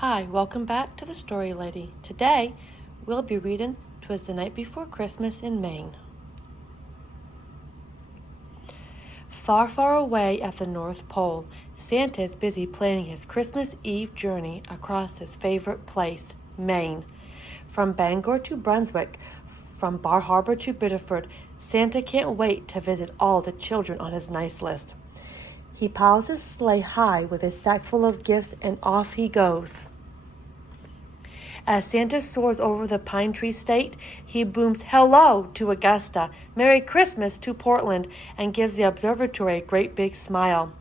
Hi, welcome back to the Story Lady. Today, we'll be reading "'Twas the Night Before Christmas in Maine." Far, far away at the North Pole, Santa is busy planning his Christmas Eve journey across his favorite place, Maine. From Bangor to Brunswick, from Bar Harbor to Biddeford, Santa can't wait to visit all the children on his nice list. He piles his sleigh high with his sack full of gifts, and off he goes. As Santa soars over the pine tree state, he booms "Hello" to Augusta, "Merry Christmas" to Portland, and gives the observatory a great big smile.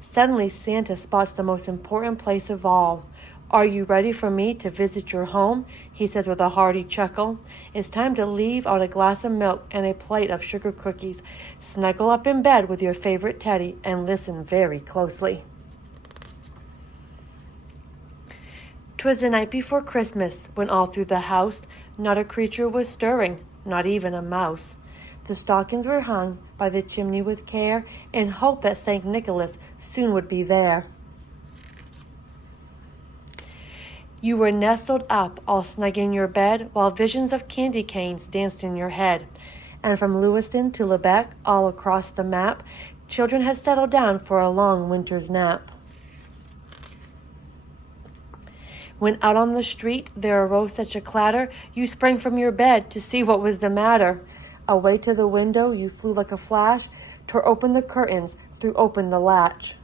Suddenly, Santa spots the most important place of all. "Are you ready for me to visit your home?" he says with a hearty chuckle. "It's time to leave out a glass of milk and a plate of sugar cookies. Snuggle up in bed with your favorite teddy and listen very closely." 'Twas the night before Christmas, when all through the house not a creature was stirring, not even a mouse. The stockings were hung by the chimney with care, in hope that St. Nicholas soon would be there. You were nestled up, all snug in your bed, while visions of candy canes danced in your head. And from Lewiston to Lubec, all across the map, children had settled down for a long winter's nap. When out on the street there arose such a clatter, you sprang from your bed to see what was the matter. Away to the window you flew like a flash, tore open the curtains, threw open the latch.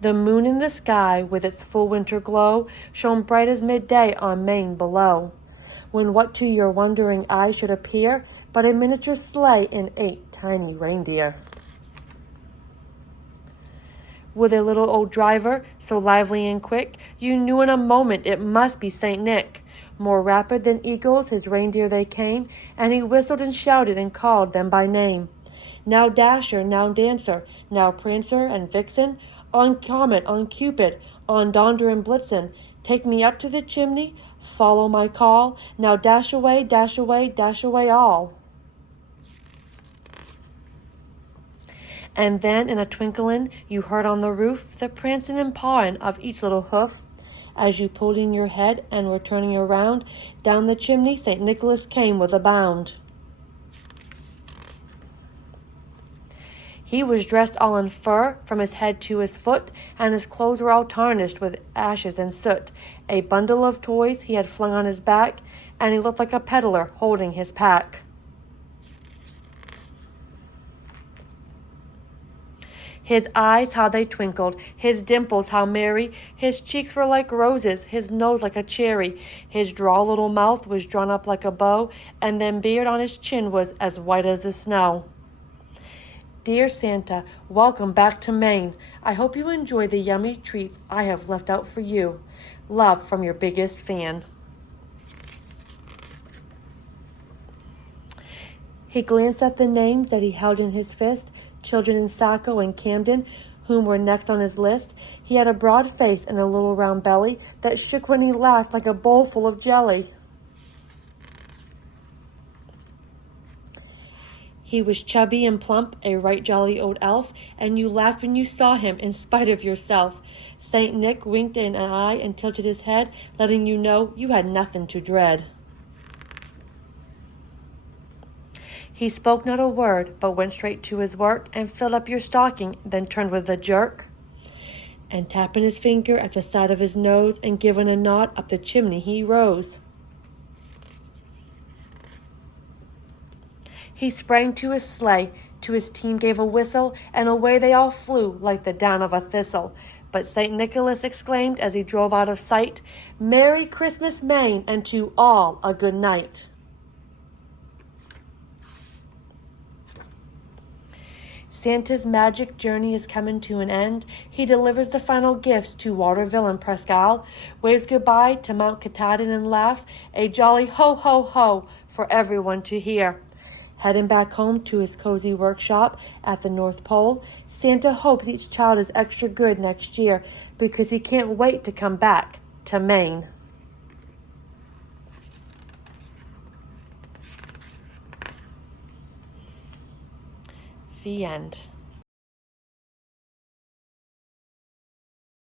The moon in the sky, with its full winter glow, shone bright as midday on Maine below, when what to your wondering eyes should appear but a miniature sleigh and 8 tiny reindeer. With a little old driver, so lively and quick, you knew in a moment it must be St. Nick. More rapid than eagles, his reindeer they came, and he whistled and shouted and called them by name. Now Dasher, now Dancer, now Prancer and Vixen, on Comet, on Cupid, on Donder and Blitzen, take me up to the chimney, follow my call, now dash away, dash away, dash away all. And then in a twinkling you heard on the roof the prancing and pawing of each little hoof. As you pulled in your head and were turning around, down the chimney St. Nicholas came with a bound. He was dressed all in fur from his head to his foot, and his clothes were all tarnished with ashes and soot. A bundle of toys he had flung on his back, and he looked like a peddler holding his pack. His eyes, how they twinkled, his dimples, how merry, his cheeks were like roses, his nose like a cherry, his droll little mouth was drawn up like a bow, and then beard on his chin was as white as the snow. Dear Santa, welcome back to Maine. I hope you enjoy the yummy treats I have left out for you. Love from your biggest fan. He glanced at the names that he held in his fist, children in Saco and Camden, whom were next on his list. He had a broad face and a little round belly that shook when he laughed like a bowl full of jelly. He was chubby and plump, a right jolly old elf, and you laughed when you saw him in spite of yourself. St. Nick winked an eye and tilted his head, letting you know you had nothing to dread. He spoke not a word, but went straight to his work and filled up your stocking, then turned with a jerk, and tapping his finger at the side of his nose and giving a nod up the chimney he rose. He sprang to his sleigh, to his team gave a whistle, and away they all flew like the down of a thistle. But St. Nicholas exclaimed as he drove out of sight, "Merry Christmas, Maine, and to all a good night." Santa's magic journey is coming to an end. He delivers the final gifts to Waterville and Presque Isle, waves goodbye to Mount Katahdin and laughs a jolly ho, ho, ho for everyone to hear. Heading back home to his cozy workshop at the North Pole, Santa hopes each child is extra good next year because he can't wait to come back to Maine. The end.